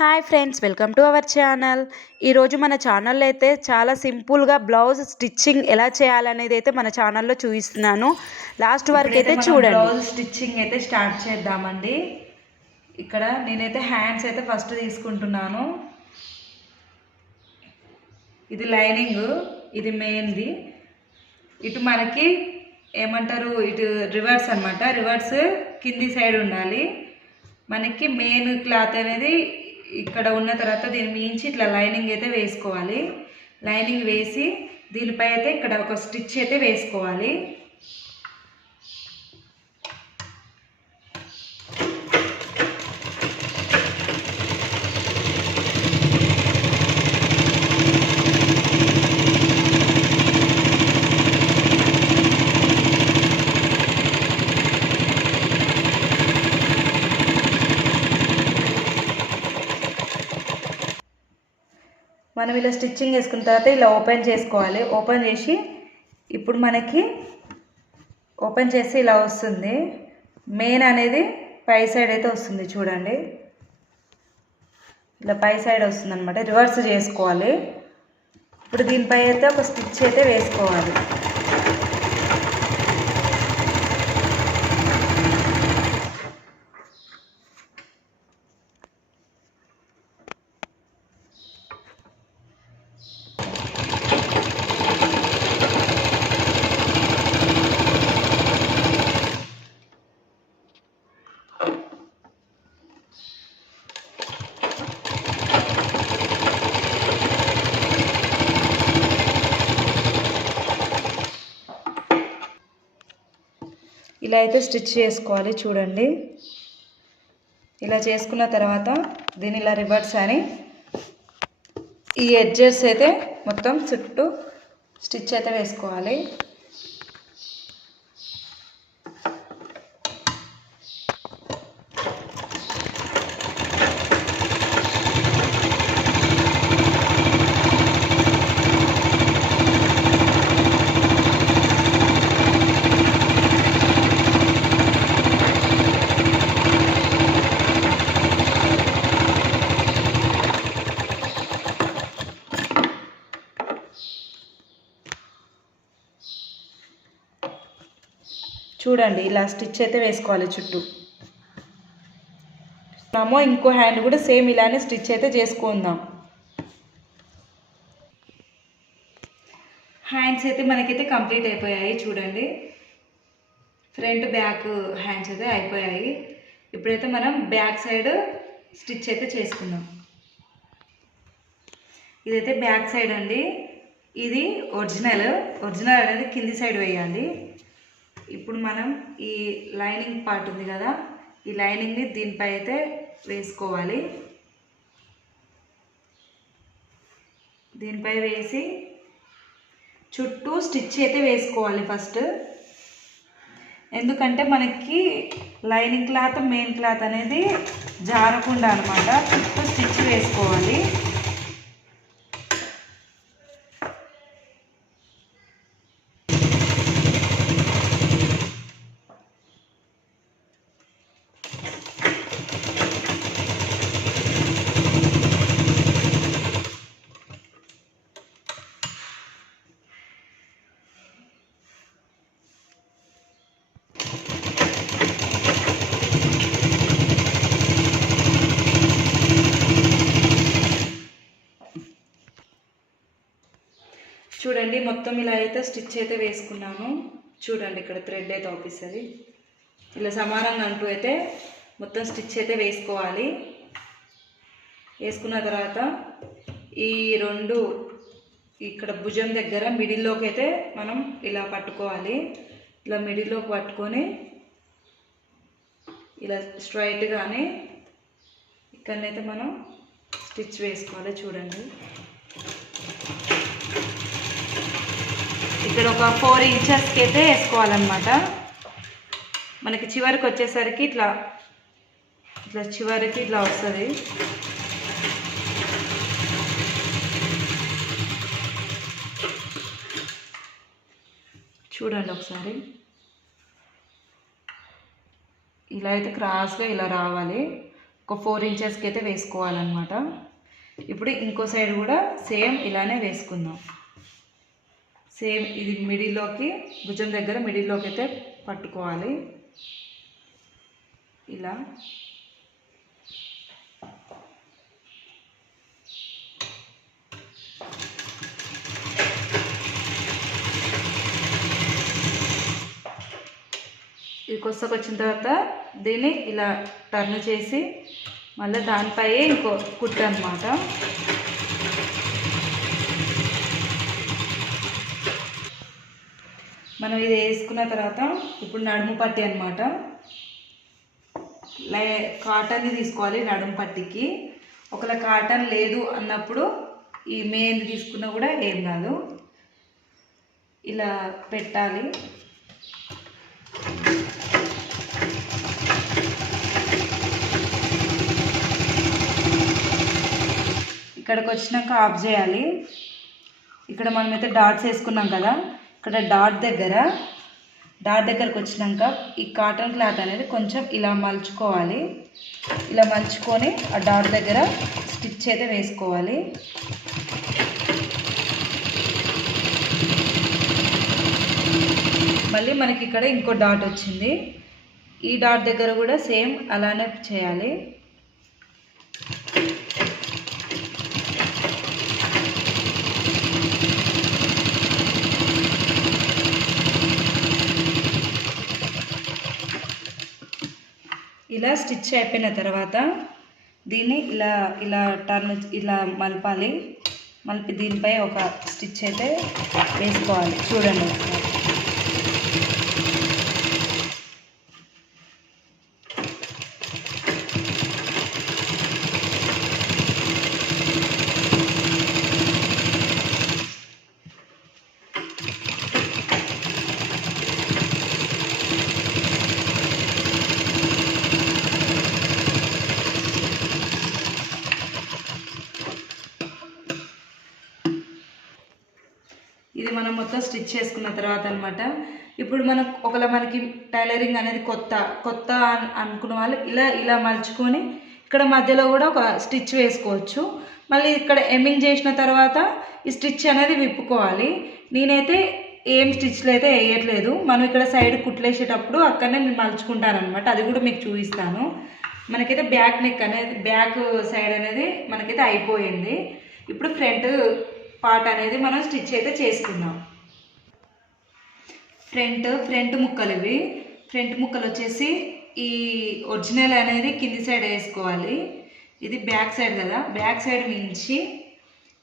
Hi friends, welcome to our channel. ఈరోజు మన ఛానల్లో అయితే చాలా సింపుల్గా బ్లౌజ్ స్టిచ్చింగ్ ఎలా చేయాలనేది అయితే మన ఛానల్లో చూపిస్తున్నాను. లాస్ట్ వరకు అయితే చూడండి. బ్లౌజ్ స్టిచ్చింగ్ అయితే స్టార్ట్ చేద్దామండి. ఇక్కడ నేనైతే హ్యాండ్స్ అయితే ఫస్ట్ తీసుకుంటున్నాను. ఇది లైనింగ్, ఇది మెయిన్ది. ఇటు మనకి ఏమంటారు, ఇటు రివర్స్ అనమాట. రివర్స్ కింది సైడ్ ఉండాలి. మనకి మెయిన్ క్లాత్ అనేది ఇక్కడ ఉన్న తర్వాత దీన్ని మించి ఇట్లా లైనింగ్ అయితే వేసుకోవాలి. లైనింగ్ వేసి దీనిపై అయితే ఇక్కడ ఒక స్టిచ్ అయితే వేసుకోవాలి. మనం ఇలా స్టిచ్చింగ్ వేసుకున్న తర్వాత ఇలా ఓపెన్ చేసుకోవాలి. ఓపెన్ చేసి ఇప్పుడు మనకి ఓపెన్ చేసి ఇలా వస్తుంది. మెయిన్ అనేది పై సైడ్ అయితే వస్తుంది చూడండి. ఇలా పై సైడ్ వస్తుంది అనమాట. రివర్స్ చేసుకోవాలి. ఇప్పుడు దీనిపై అయితే ఒక స్టిచ్ అయితే వేసుకోవాలి. ఇలా అయితే స్టిచ్ చేసుకోవాలి చూడండి. ఇలా చేసుకున్న తర్వాత దీని ఇలా రివర్స్ అని ఈ ఎడ్జెస్ అయితే మొత్తం చుట్టూ స్టిచ్ అయితే వేసుకోవాలి. చూడండి ఇలా స్టిచ్ అయితే వేసుకోవాలి చుట్టూ. ఇంకో హ్యాండ్ కూడా సేమ్ ఇలానే స్టిచ్ అయితే చేసుకుందాం. హ్యాండ్స్ అయితే మనకైతే కంప్లీట్ అయిపోయాయి చూడండి. ఫ్రంట్ బ్యాక్ హ్యాండ్స్ అయితే అయిపోయాయి. ఇప్పుడైతే మనం బ్యాక్ సైడ్ స్టిచ్ అయితే చేసుకుందాం. ఇదైతే బ్యాక్ సైడ్ అండి. ఇది ఒరిజినల్ అనేది కింది సైడ్ వేయాలి. ఇప్పుడు మనం ఈ లైనింగ్ పార్ట్ ఉంది కదా, ఈ లైనింగ్ని దీనిపై అయితే వేసుకోవాలి. దీనిపై వేసి చుట్టూ స్టిచ్ అయితే వేసుకోవాలి ఫస్ట్. ఎందుకంటే మనకి లైనింగ్ క్లాత్ మెయిన్ క్లాత్ అనేది జారకుండా అనమాట. చుట్టూ స్టిచ్ వేసుకోవాలి. చూడండి మొత్తం ఇలా అయితే స్టిచ్ అయితే వేసుకున్నాను. చూడండి ఇక్కడ థ్రెడ్ అయితే అవుపిస్తుంది. ఇలా సమానంగా అంటూ అయితే మొత్తం స్టిచ్ అయితే వేసుకోవాలి. వేసుకున్న తర్వాత ఈ రెండు ఇక్కడ భుజం దగ్గర మిడిల్లోకి అయితే మనం ఇలా పట్టుకోవాలి. ఇలా మిడిల్లోకి పట్టుకొని ఇలా స్ట్రైట్గానే ఇక్కడనైతే మనం స్టిచ్ వేసుకోవాలి. చూడండి ఇక్కడ ఒక 4 ఇంచెస్కి అయితే వేసుకోవాలన్నమాట. మనకి చివరికి వచ్చేసరికి ఇట్లా చివరికి ఇట్లా వస్తుంది. చూడండి ఒకసారి ఇలా అయితే క్రాస్గా ఇలా రావాలి. ఒక 4 ఇంచెస్కి అయితే వేసుకోవాలన్నమాట. ఇప్పుడు ఇంకో సైడ్ కూడా సేమ్ ఇలానే వేసుకుందాం. సేమ్ ఇది మిడిల్లోకి, భుజం దగ్గర మిడిల్లోకి అయితే పట్టుకోవాలి ఇలా. ఇది కొసకు వచ్చిన తర్వాత దీన్ని ఇలా టర్న్ చేసి మళ్ళీ దానిపై ఇంకో కుట్టు అనమాట. మనం ఇది వేసుకున్న తర్వాత ఇప్పుడు నడుము పట్టి అనమాట. కాటన్ని తీసుకోవాలి నడుము పట్టికి. ఒకవేళ కాటన్ లేదు అన్నప్పుడు ఈ మెయిన్ తీసుకున్నా కూడా ఏం కాదు, ఇలా పెట్టాలి. ఇక్కడికి వచ్చినాక ఆఫ్ చేయాలి. ఇక్కడ మనమైతే డాట్స్ వేసుకున్నాం కదా, ఇక్కడ డాట్ దగ్గరకు వచ్చినాక ఈ కాటన్ క్లాత్ అనేది కొంచెం ఇలా మలుచుకోవాలి. ఇలా మలుచుకొని ఆ డాట్ దగ్గర స్టిచ్ అయితే వేసుకోవాలి. మళ్ళీ మనకి ఇక్కడ ఇంకో డాట్ వచ్చింది, ఈ డాట్ దగ్గర కూడా సేమ్ అలానే చేయాలి. ఇలా స్టిచ్ అయిపోయిన తర్వాత దీన్ని ఇలా ఇలా టర్న్ ఇలా మలపాలి. మలిపి దీనిపై ఒక స్టిచ్ అయితే వేసుకోవాలి. చూడండి ఒకసారి. ఇది మనం మొత్తం స్టిచ్ చేసుకున్న తర్వాత అనమాట. ఇప్పుడు మనకి టైలరింగ్ అనేది కొత్త అనుకున్న వాళ్ళు ఇలా మలుచుకొని ఇక్కడ మధ్యలో కూడా ఒక స్టిచ్ వేసుకోవచ్చు. మళ్ళీ ఇక్కడ ఎమ్మింగ్ చేసిన తర్వాత ఈ స్టిచ్ అనేది విప్పుకోవాలి. నేనైతే ఏం స్టిచ్లు అయితే వేయట్లేదు, మనం ఇక్కడ సైడ్ కుట్లేసేటప్పుడు అక్కడనే నేను మలుచుకుంటానమాట. అది కూడా మీకు చూపిస్తాను. మనకైతే బ్యాక్ నెక్ అనేది, బ్యాక్ సైడ్ అనేది మనకైతే అయిపోయింది. ఇప్పుడు ఫ్రంట్ పార్ట్ అనేది మనం స్టిచ్ అయితే చేసుకుందాం. ఫ్రంట్ ముక్కలు ఇవి. ఫ్రంట్ ముక్కలు వచ్చేసి ఈ ఒరిజినల్ అనేది కింది సైడ్ వేసుకోవాలి. ఇది బ్యాక్ సైడ్ కదా, బ్యాక్ సైడ్ నుంచి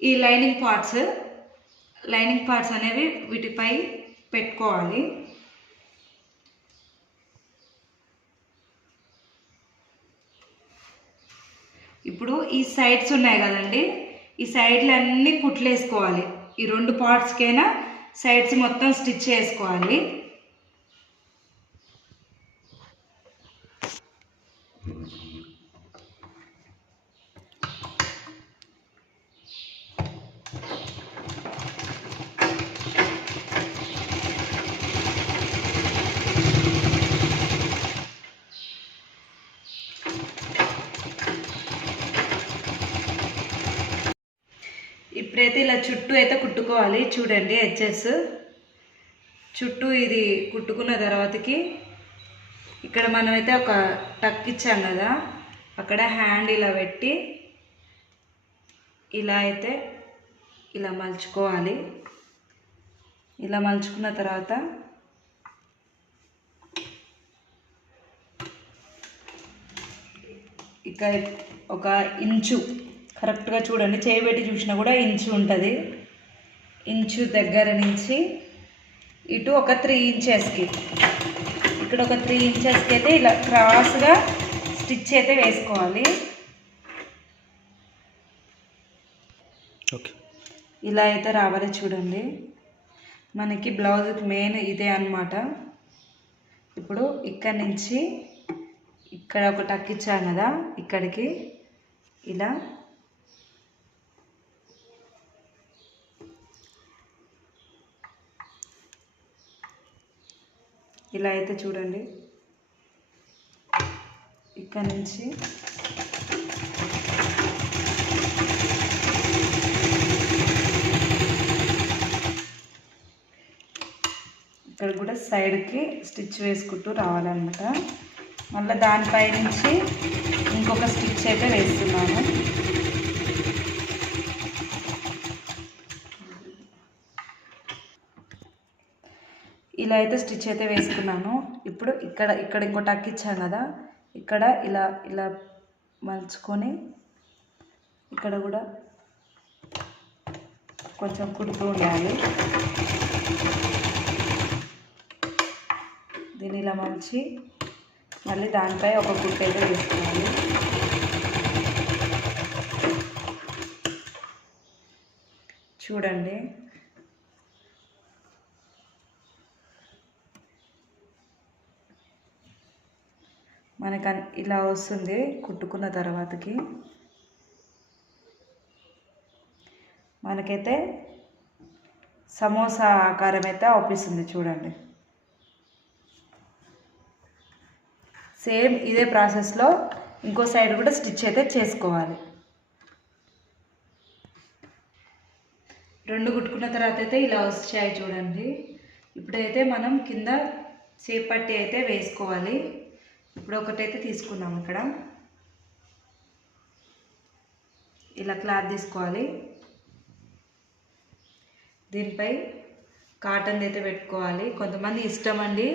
ఈ లైనింగ్ పార్ట్స్ అనేవి వీటిపై పెట్టుకోవాలి. ఇప్పుడు ఈ సైడ్స్ ఉన్నాయి కదండి, ఈ సైడ్లు అన్నీ కుట్లు వేసుకోవాలి. ఈ 2 పార్ట్స్కైనా సైడ్స్ మొత్తం స్టిచ్ చేసుకోవాలి. ఇప్పుడైతే ఇలా చుట్టూ అయితే కుట్టుకోవాలి. చూడండి ఎడ్జెస్ చుట్టూ ఇది కుట్టుకున్న తర్వాతకి ఇక్కడ మనమైతే ఒక టక్ ఇచ్చాం కదా, అక్కడ హ్యాండ్ ఇలా పెట్టి ఇలా అయితే ఇలా మలుచుకోవాలి. ఇలా మలుచుకున్న తర్వాత ఇక ఒక ఇంచు కరెక్ట్గా చూడండి, చేయబెట్టి చూసినా కూడా ఇంచు ఉంటుంది. ఇంచు దగ్గర నుంచి ఇటు ఒక 3 ఇంచెస్కి, ఇక్కడ ఒక 3 ఇంచెస్కి అయితే ఇలా క్రాస్గా స్టిచ్ అయితే వేసుకోవాలి. ఓకే, ఇలా అయితే రావాలి. చూడండి మనకి బ్లౌజ్కి మెయిన్ ఇదే అన్నమాట. ఇప్పుడు ఇక్కడ నుంచి ఇక్కడ ఒక టక్ ఇచ్చాం కదా, ఇక్కడికి ఇలా ఇలా అయితే చూడండి, ఇక్కడ నుంచి ఇక్కడ కూడా సైడ్కి స్టిచ్ వేసుకుంటూ రావాలన్నమాట. మళ్ళీ దానిపై నుంచి ఇంకొక స్టిచ్ అయితే వేస్తున్నాను. ఇలా అయితే స్టిచ్ అయితే వేసుకున్నాను. ఇప్పుడు ఇక్కడ ఇంకో టక్ ఇచ్చాను కదా, ఇక్కడ ఇలా ఇలా మలుచుకొని ఇక్కడ కూడా కొంచెం కుడుతూ ఉండాలి. దీన్ని ఇలా మలిచి మళ్ళీ దానిపై ఒక కుట్టు అయితే వేసుకోవాలి. చూడండి, మనకు ఇలా వస్తుంది కుట్టుకున్న తర్వాతకి. మనకైతే సమోసా ఆకారం అయితే అవుపిస్తుంది చూడండి. సేమ్ ఇదే ప్రాసెస్లో ఇంకో సైడ్ కూడా స్టిచ్ అయితే చేసుకోవాలి. రెండు కుట్టుకున్న తర్వాత అయితే ఇలా వచ్చాయి చూడండి. ఇప్పుడైతే మనం కింద షేప్ పట్టి అయితే వేసుకోవాలి. ఇప్పుడు ఒకటైతే తీసుకుందాం. ఇక్కడ ఇలా క్లాత్ తీసుకోవాలి. దీనిపై కాటన్ అయితే పెట్టుకోవాలి. కొంతమంది ఇష్టం అండి,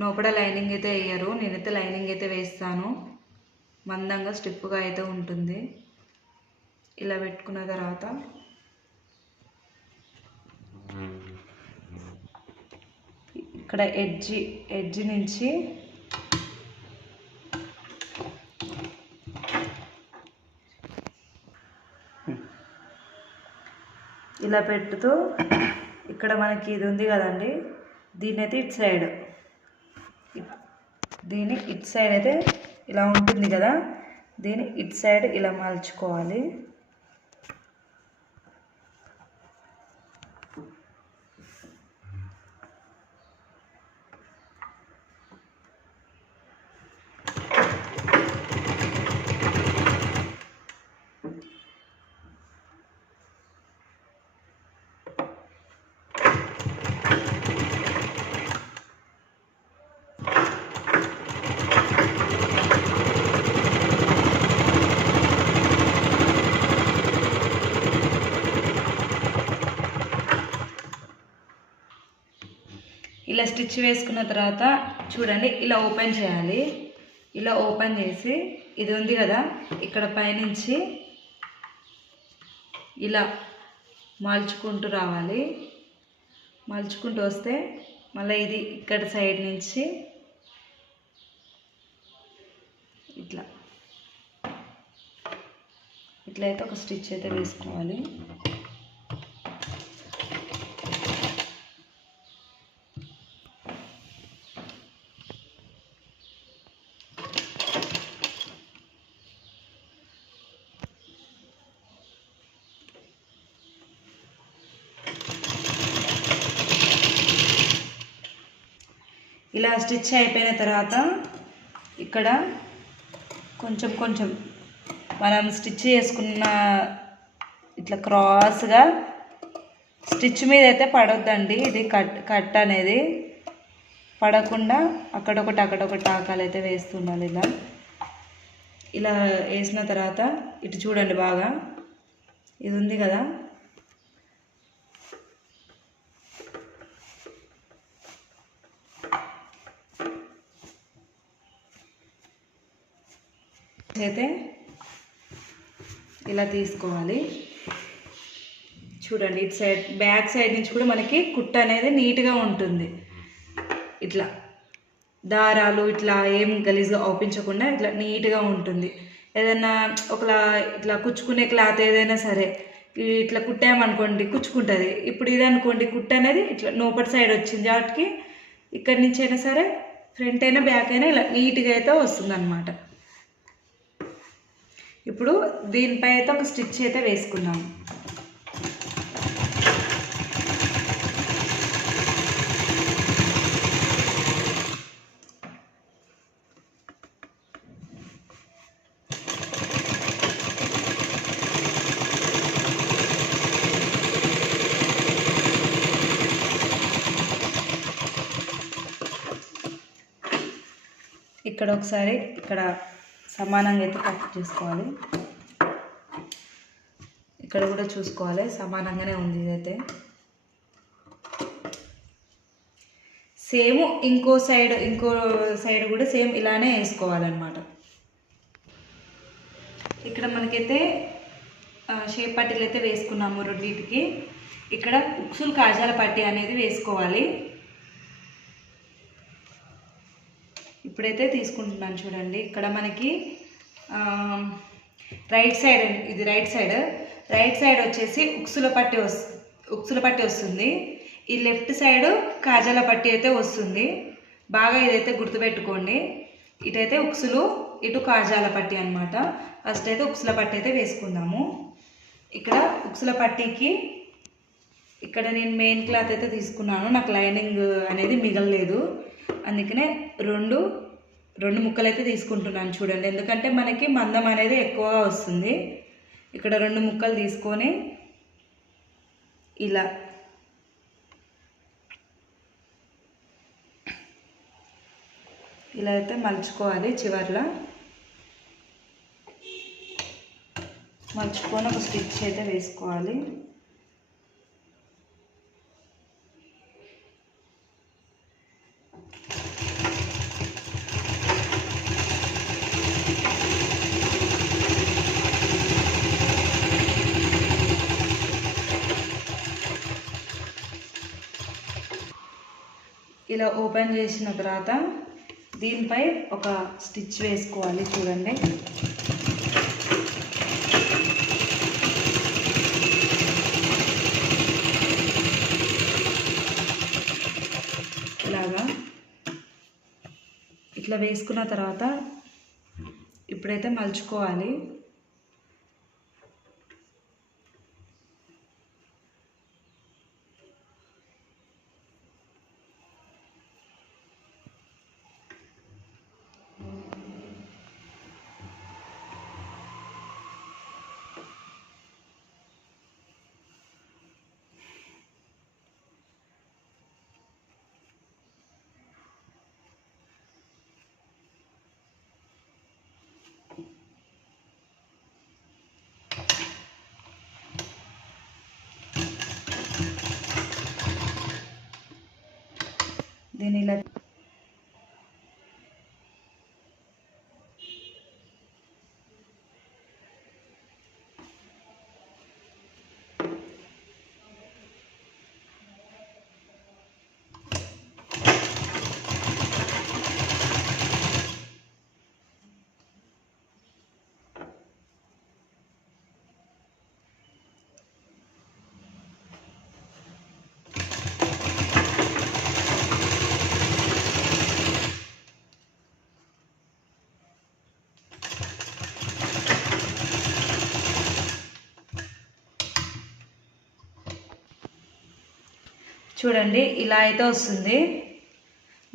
లోపల లైనింగ్ అయితే వేయరు. నేనైతే లైనింగ్ అయితే వేస్తాను. మందంగా స్టిఫ్గా అయితే ఉంటుంది. ఇలా పెట్టుకున్న తర్వాత ఇక్కడ ఎడ్జి నుంచి ఇలా పెట్టుతూ ఇక్కడ మనకి ఇది ఉంది కదండి, దీన్నైతే ఇటు సైడ్ అయితే ఇలా ఉంటుంది కదా, దీన్ని ఇటు సైడ్ ఇలా మలుచుకోవాలి. ఇలా స్టిచ్ వేసుకున్న తర్వాత చూడండి, ఇలా ఓపెన్ చేయాలి. ఇలా ఓపెన్ చేసి ఇది ఉంది కదా, ఇక్కడ పైనుంచి ఇలా మలుచుకుంటూ రావాలి. మలుచుకుంటూ వస్తే మళ్ళీ ఇది ఇక్కడ సైడ్ నుంచి ఇట్లా అయితే ఒక స్టిచ్ అయితే వేసుకోవాలి. ఇలా స్టిచ్ అయిపోయిన తర్వాత ఇక్కడ కొంచెం మనం స్టిచ్ చేసుకున్న ఇట్లా క్రాస్గా స్టిచ్ మీద అయితే పడొద్దండి. ఇది కట్ అనేది పడకుండా అక్కడొకటి ఆకాలు అయితే వేస్తుండాలి. ఇలా వేసిన తర్వాత ఇటు చూడండి, బాగా ఇది ఉంది కదా, అయితే ఇలా తీసుకోవాలి. చూడండి, ఇటు సైడ్ బ్యాక్ సైడ్ నుంచి కూడా మనకి కుట్ట అనేది నీట్గా ఉంటుంది. ఇట్లా దారాలు ఇట్లా ఏం గలీజ్గా అవుపించకుండా ఇట్లా నీట్గా ఉంటుంది. ఏదైనా ఒకలా ఇట్లా కుచ్చుకునే క్లాత్ ఏదైనా సరే ఇట్లా కుట్టామనుకోండి కుచ్చుకుంటుంది. ఇప్పుడు ఇది అనుకోండి, కుట్ట అనేది ఇట్లా లోపటి సైడ్ వచ్చింది వాటికి, ఇక్కడి నుంచి అయినా సరే ఫ్రంట్ అయినా బ్యాక్ అయినా ఇలా నీట్గా అయితే వస్తుంది అన్నమాట. ఇప్పుడు దీనిపై అయితే ఒక స్టిచ్ అయితే వేసుకున్నాము. ఇక్కడ ఒకసారి ఇక్కడ సమానంగా అయితే కట్ చేసుకోవాలి. ఇక్కడ కూడా చూసుకోవాలి సమానంగానే ఉంది ఇదైతే. సేమ్ ఇంకో సైడ్ కూడా సేమ్ ఇలానే వేసుకోవాలన్నమాట. ఇక్కడ మనకైతే షేప్ పట్టీలు అయితే వేసుకున్నాము రెండింటికి. ఇక్కడ ఉక్సులు కాజాల పట్టీ అనేది వేసుకోవాలి. ఇప్పుడైతే తీసుకుంటున్నాను చూడండి. ఇక్కడ మనకి రైట్ సైడ్, ఇది రైట్ సైడ్ వచ్చేసి ఉక్సుల పట్టీ వస్తుంది. ఈ లెఫ్ట్ సైడ్ కాజాల పట్టీ అయితే వస్తుంది. బాగా ఇదైతే గుర్తుపెట్టుకోండి. ఇటైతే ఉక్సులు, ఇటు కాజాల పట్టీ అనమాట. ఫస్ట్ అయితే ఉక్సుల పట్టీ అయితే వేసుకుందాము. ఇక్కడ ఉక్సుల పట్టీకి ఇక్కడ నేను మెయిన్ క్లాత్ అయితే తీసుకున్నాను. నాకు లైనింగ్ అనేది మిగలలేదు, అందుకనే రెండు ముక్కలు అయితే తీసుకుంటున్నాను చూడండి. ఎందుకంటే మనకి మందం అనేది ఎక్కువగా వస్తుంది. ఇక్కడ 2 ముక్కలు తీసుకొని ఇలా అయితే మలుచుకోవాలి. చివర్లో మలుచుకొని ఒక స్టిచ్ అయితే వేసుకోవాలి. ఇలా ఓపెన్ చేసిన తర్వాత దీనిపై ఒక స్టిచ్ వేసుకోవాలి చూడండి. ఇలాగా ఇట్లా వేసుకున్న తర్వాత ఇప్పుడైతే మలుచుకోవాలి. దీని ఇలా చూడండి, ఇలా అయితే వస్తుంది.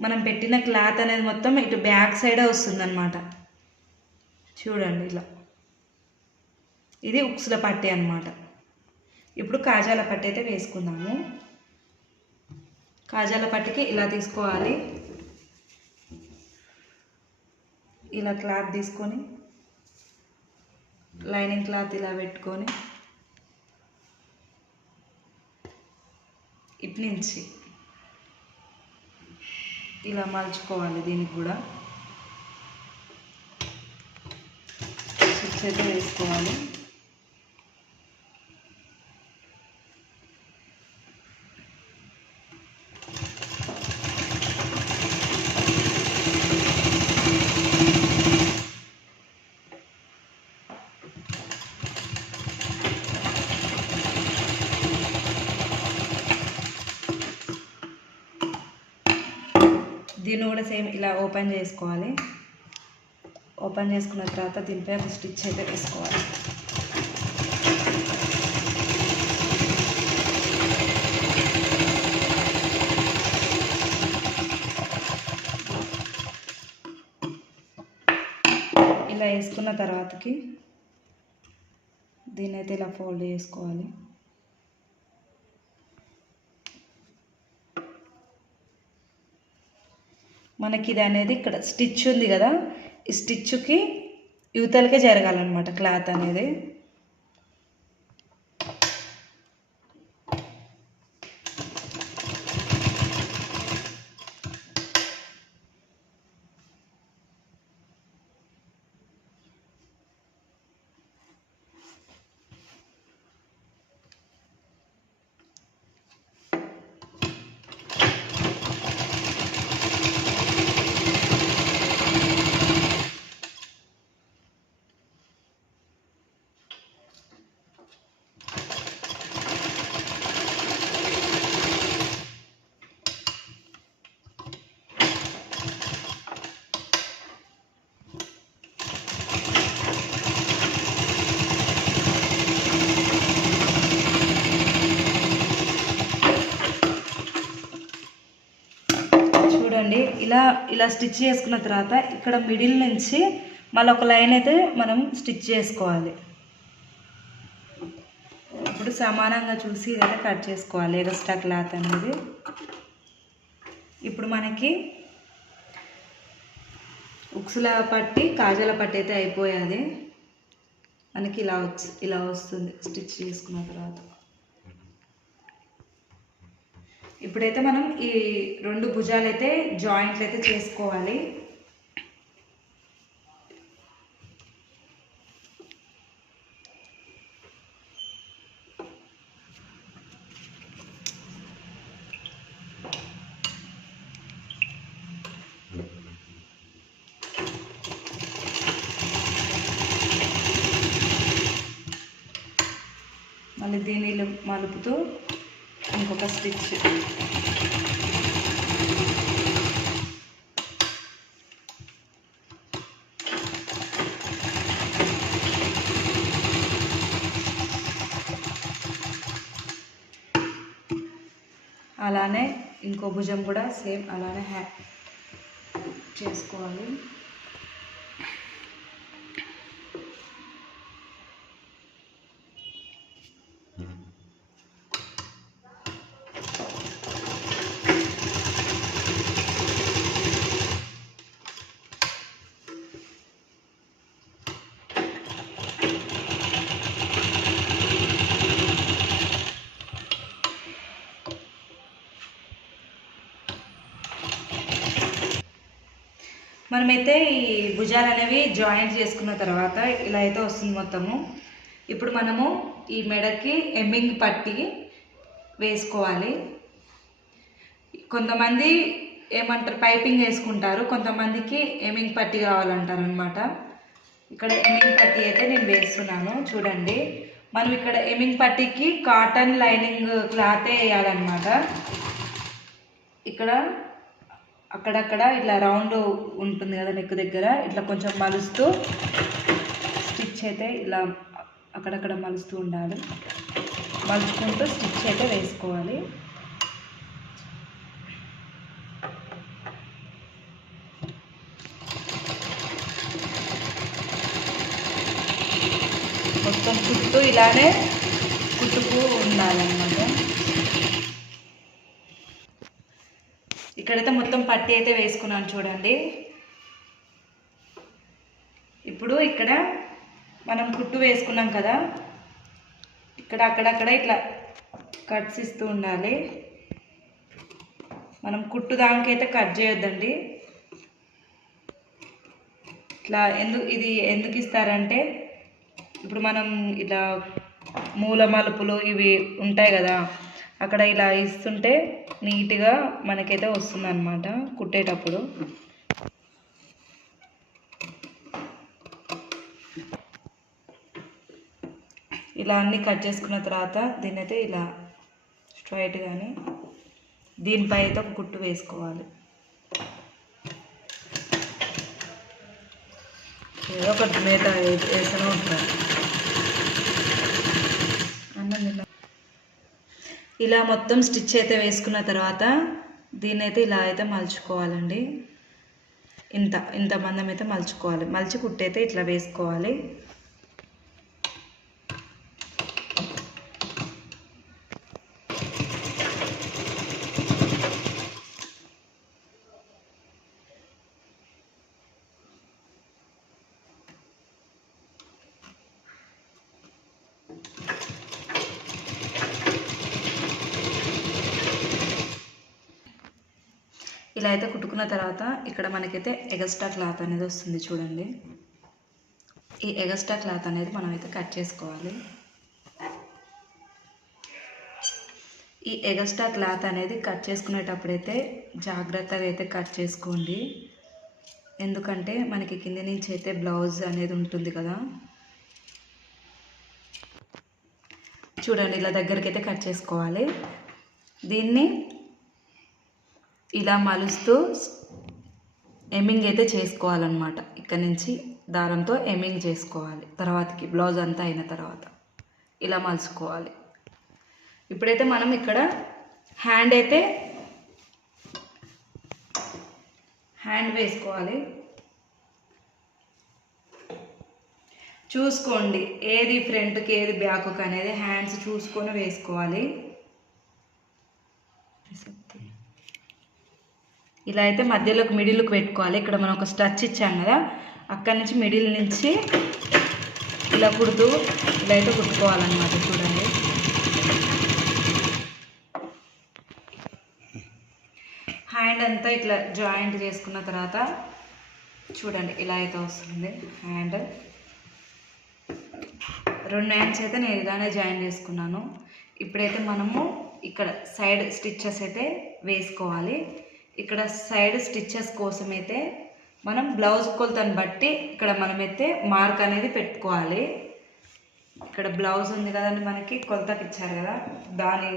మనం పెట్టిన క్లాత్ అనేది మొత్తం ఇటు బ్యాక్ సైడే వస్తుంది అన్నమాట. చూడండి ఇలా, ఇది ఉక్సుల పట్టీ అన్నమాట. ఇప్పుడు కాజాల పట్టీ అయితే వేసుకుందాము. కాజాల పట్టీకి ఇలా తీసుకోవాలి. ఇలా క్లాత్ తీసుకొని లైనింగ్ క్లాత్ ఇలా పెట్టుకొని ఇటు నుంచి ఇలా మలుచుకోవాలి. దీనికి కూడా స్టిచ్ అయితే వేసుకోవాలి. దీన్ని కూడా సేమ్ ఇలా ఓపెన్ చేసుకోవాలి. ఓపెన్ చేసుకున్న తర్వాత దీనిపై ఒక స్టిచ్ అయితే వేసుకోవాలి. ఇలా వేసుకున్న తర్వాతకి దీన్ని అయితే ఇలా ఫోల్డ్ చేసుకోవాలి. మనకి ఇది అనేది ఇక్కడ స్టిచ్ ఉంది కదా, ఈ స్టిచ్కి యువతలకే జరగాలన్నమాట క్లాత్ అనేది. చూడండి, ఇలా ఇలా స్టిచ్ చేసుకున్న తర్వాత ఇక్కడ మిడిల్ నుంచి మళ్ళీ ఒక లైన్ అయితే మనం స్టిచ్ చేసుకోవాలి. ఇప్పుడు సమానంగా చూసి ఇదైతే కట్ చేసుకోవాలి ఎక్స్ట్రా క్లాత్ అనేది. ఇప్పుడు మనకి ఉక్సుల పట్టి కాజాల పట్టి అయితే అయిపోయాది. మనకి ఇలా వస్తుంది స్టిచ్ చేసుకున్న తర్వాత. ఇప్పుడైతే మనం ఈ 2 భుజాలు అయితే జాయింట్లు అయితే చేసుకోవాలి. మళ్ళీ దీనిలో మలుపుతూ ఇంకొక స్టిచ్. అలానే ఇంకో భుజం కూడా సేమ్ అలానే చేసుకోవాలి. మనమైతే ఈ భుజాలు అనేవి జాయింట్ చేసుకున్న తర్వాత ఇలా అయితే వస్తుంది మొత్తము. ఇప్పుడు మనము ఈ మెడకి ఎమ్మింగ్ పట్టి వేసుకోవాలి. కొంతమంది ఏమంటారు పైపింగ్ వేసుకుంటారు, కొంతమందికి ఎమ్మింగ్ పట్టి కావాలంటారు అనమాట. ఇక్కడ ఎమ్మింగ్ పట్టి అయితే నేను వేస్తున్నాను. చూడండి, మనం ఇక్కడ ఎమ్మింగ్ పట్టికి కాటన్ లైనింగ్ క్లాతే వేయాలన్నమాట. ఇక్కడ అక్కడక్కడ ఇట్లా రౌండ్ ఉంటుంది కదా నెక్ దగ్గర, ఇట్లా కొంచెం మలుస్తూ స్టిచ్ అయితే ఇలా అక్కడక్కడ మలుస్తూ ఉండాలి. మలుచుకుంటూ స్టిచ్ అయితే వేసుకోవాలి. మొత్తం చుట్టూ ఇలానే కుట్టుకు ఉండాలన్నమాట. ఇక్కడైతే మొత్తం పట్టి అయితే వేసుకున్నాను చూడండి. ఇప్పుడు ఇక్కడ మనం కుట్టు వేసుకున్నాం కదా, ఇక్కడ అక్కడక్కడ ఇట్లా కట్స్ ఇస్తూ ఉండాలి. మనం కుట్టు దానికైతే కట్ చేయొద్దండి. ఇట్లా ఎందుకు ఇస్తారంటే, ఇప్పుడు మనం ఇలా మూల మలుపులు ఇవి ఉంటాయి కదా, అక్కడ ఇలా ఇస్తుంటే నీట్గా మనకైతే వస్తుంది అన్నమాట కుట్టేటప్పుడు. ఇలా అన్నీ కట్ చేసుకున్న తర్వాత దీన్ని అయితే ఇలా స్ట్రైట్ కానీ దీనిపై అయితే ఒక కుట్టు వేసుకోవాలి. ఏదో ఒకటి మేత వేస్తూనే ఉంటారు అన్నం. ఇలా మొత్తం స్టిచ్ అయితే వేసుకున్న తర్వాత దీన్ని అయితే ఇలా అయితే మలుచుకోవాలండి. ఇంత మందం అయితే మలుచుకోవాలి. మలిచి కుట్టు అయితే ఇట్లా వేసుకోవాలి. ఇలా అయితే కుట్టుకున్న తర్వాత ఇక్కడ మనకైతే ఎగస్ట్రా క్లాత్ అనేది వస్తుంది చూడండి. ఈ ఎగస్ట్రా క్లాత్ అనేది మనమైతే కట్ చేసుకోవాలి. ఈ ఎగస్ట్రా క్లాత్ అనేది కట్ చేసుకునేటప్పుడైతే జాగ్రత్తగా అయితే కట్ చేసుకోండి. ఎందుకంటే మనకి కింద నుంచి అయితే బ్లౌజ్ అనేది ఉంటుంది కదా. చూడండి ఇలా దగ్గరికి అయితే కట్ చేసుకోవాలి. దీన్ని ఇలా మలుస్తూ ఎమ్మింగ్ అయితే చేసుకోవాలన్నమాట. ఇక్కడ నుంచి దారంతో ఎమ్మింగ్ చేసుకోవాలి. తర్వాతకి బ్లౌజ్ అంతా అయిన తర్వాత ఇలా మలుచుకోవాలి. ఇప్పుడైతే మనం ఇక్కడ హ్యాండ్ వేసుకోవాలి. చూసుకోండి ఏది ఫ్రంట్కి ఏది బ్యాక్కి అనేది హ్యాండ్స్ చూసుకొని వేసుకోవాలి. ఇలా అయితే మధ్యలోకి మిడిల్కి పెట్టుకోవాలి. ఇక్కడ మనం ఒక స్టచ్ ఇచ్చాం కదా, అక్కడి నుంచి మిడిల్ నుంచి ఇలా కుడుతూ ఇలా అయితే కుట్టుకోవాలన్నమాట. చూడండి హ్యాండ్ అంతా ఇట్లా జాయింట్ చేసుకున్న తర్వాత చూడండి ఇలా అయితే వస్తుంది హ్యాండ్. 2 హ్యాండ్స్ అయితే నేను ఇలానే జాయిన్ చేసుకున్నాను. ఇప్పుడైతే మనము ఇక్కడ సైడ్ స్టిచ్చెస్ అయితే వేసుకోవాలి. ఇక్కడ సైడ్ స్టిచ్చెస్ కోసం అయితే మనం బ్లౌజ్ కొలతను బట్టి ఇక్కడ మనమైతే మార్క్ అనేది పెట్టుకోవాలి. ఇక్కడ బ్లౌజ్ ఉంది కదండి, మనకి కొలతకి ఇచ్చారు కదా, దాని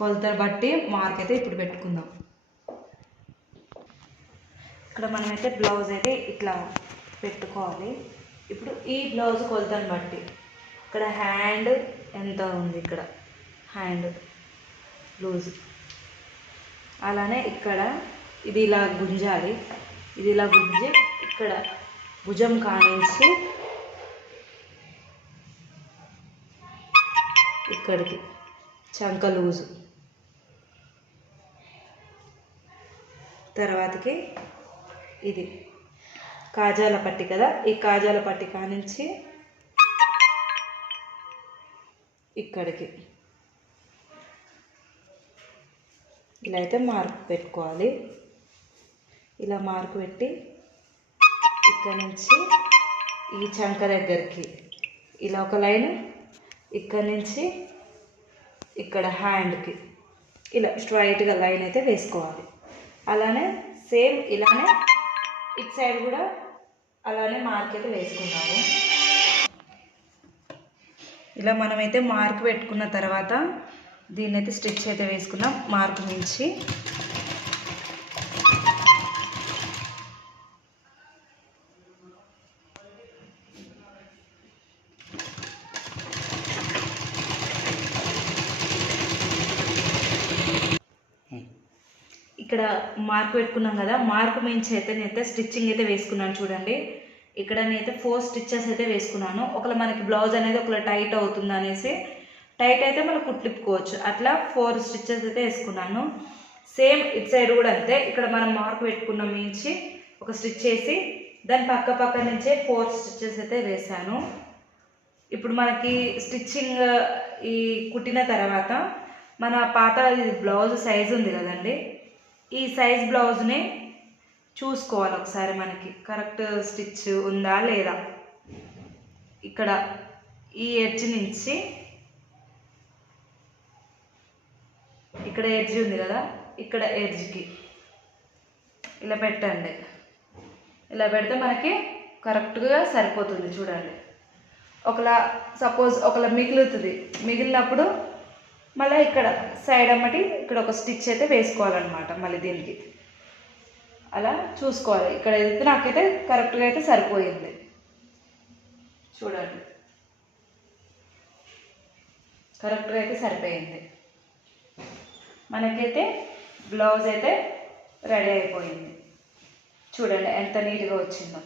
కొలతను బట్టి మార్క్ అయితే ఇప్పుడు పెట్టుకుందాం. ఇక్కడ మనమైతే బ్లౌజ్ అయితే ఇట్లా పెట్టుకోవాలి. ఇప్పుడు ఈ బ్లౌజ్ కొలతను బట్టి ఇక్కడ హ్యాండ్ ఎంత ఉంది, ఇక్కడ హ్యాండ్ లూజ్, అలానే ఇక్కడ ఇది ఇలా గుంజాలి. ఇది ఇలా గుంజి ఇక్కడ భుజం కానించి ఇక్కడికి చంక లూజు, తర్వాతకి ఇది కాజాల పట్టి కదా, ఈ కాజాల పట్టి కానించి ఇక్కడికి ఇలా అయితే మార్క్ పెట్టుకోవాలి. ఇలా మార్క్ పెట్టి ఇక్కడ నుంచి ఈ చంక దగ్గరికి ఇలా ఒక లైన్, ఇక్కడ నుంచి ఇక్కడ హ్యాండ్కి ఇలా స్ట్రైట్గా లైన్ అయితే వేసుకోవాలి. అలానే సేమ్ ఇలానే ఇటు సైడ్ కూడా అలానే మార్క్ అయితే వేసుకున్నాము. ఇలా మనమైతే మార్క్ పెట్టుకున్న తర్వాత దీన్ని అయితే స్టిచ్ అయితే వేసుకున్నాం. మార్క్ నుంచి ఇక్కడ మార్క్ పెట్టుకున్నాం కదా, మార్క్ మించి అయితే నేనైతే స్టిచ్చింగ్ అయితే వేసుకున్నాను. చూడండి ఇక్కడ నేనైతే 4 స్టిచ్చెస్ అయితే వేసుకున్నాను. ఒకవేళ మనకి బ్లౌజ్ అనేది ఒకవేళ టైట్ అవుతుంది అనేసి, టైట్ అయితే మనం కుట్లిప్పుకోవచ్చు. అట్లా 4 స్టిచ్చెస్ అయితే వేసుకున్నాను. సేమ్ ఇటు సైడ్ కూడా అంతే. ఇక్కడ మనం మార్క్ పెట్టుకున్న మించి ఒక స్టిచ్ వేసి దాని పక్క నుంచే 4 స్టిచ్చెస్ అయితే వేసాను. ఇప్పుడు మనకి స్టిచ్చింగ్ ఈ కుట్టిన తర్వాత మన పాత బ్లౌజ్ సైజు ఉంది కదండి, ఈ సైజ్ బ్లౌజ్ని చూసుకోవాలి ఒకసారి, మనకి కరెక్ట్ స్టిచ్ ఉందా లేదా. ఇక్కడ ఈ ఎడ్జ్ నుంచి ఇక్కడ ఎడ్జ్ ఉంది కదా, ఇక్కడ ఎడ్జ్కి ఇలా పెట్టండి. ఇలా పెడితే మనకి కరెక్ట్గా సరిపోతుంది. చూడండి ఒకలా సపోజ్ ఒకలా మిగిలినప్పుడు మళ్ళీ ఇక్కడ సైడ్ అమ్మటి ఇక్కడ ఒక స్టిచ్ అయితే వేసుకోవాలన్నమాట. మళ్ళీ దీనికి అలా చూసుకోవాలి. ఇక్కడ అయితే నాకైతే కరెక్ట్గా అయితే సరిపోయింది. చూడండి కరెక్ట్గా అయితే సరిపోయింది. మనకైతే బ్లౌజ్ అయితే రెడీ అయిపోయింది. చూడండి ఎంత నీట్గా వచ్చిందో.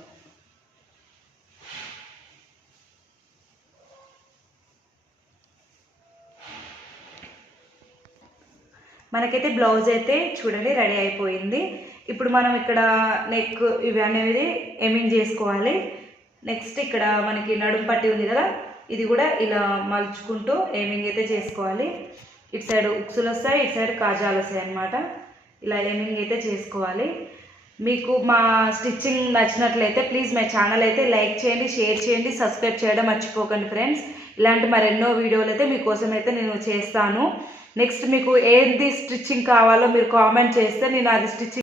మనకైతే బ్లౌజ్ అయితే చూడండి రెడీ అయిపోయింది. ఇప్పుడు మనం ఇక్కడ నెక్ ఇవి అనేది ఎమింగ్ చేసుకోవాలి. నెక్స్ట్ ఇక్కడ మనకి నడుము పట్టి ఉంది కదా, ఇది కూడా ఇలా మలుచుకుంటూ ఏమింగ్ అయితే చేసుకోవాలి. ఇటు సైడ్ ఉక్సులు వస్తాయి, ఇటు సైడ్ కాజాలు వస్తాయి అన్నమాట. ఇలా ఏమింగ్ అయితే చేసుకోవాలి. మీకు మా స్టిచ్చింగ్ నచ్చినట్లయితే ప్లీజ్ మా ఛానల్ అయితే లైక్ చేయండి, షేర్ చేయండి, సబ్స్క్రైబ్ చేయడం మర్చిపోకండి ఫ్రెండ్స్. ఇలాంటి మరెన్నో వీడియోలు అయితే మీకోసం అయితే నేను చేస్తాను. నెక్స్ట్ మీకు ఏది స్టిచ్చింగ్ కావాలో మీరు కామెంట్ చేస్తే నేను అది స్టిచ్చింగ్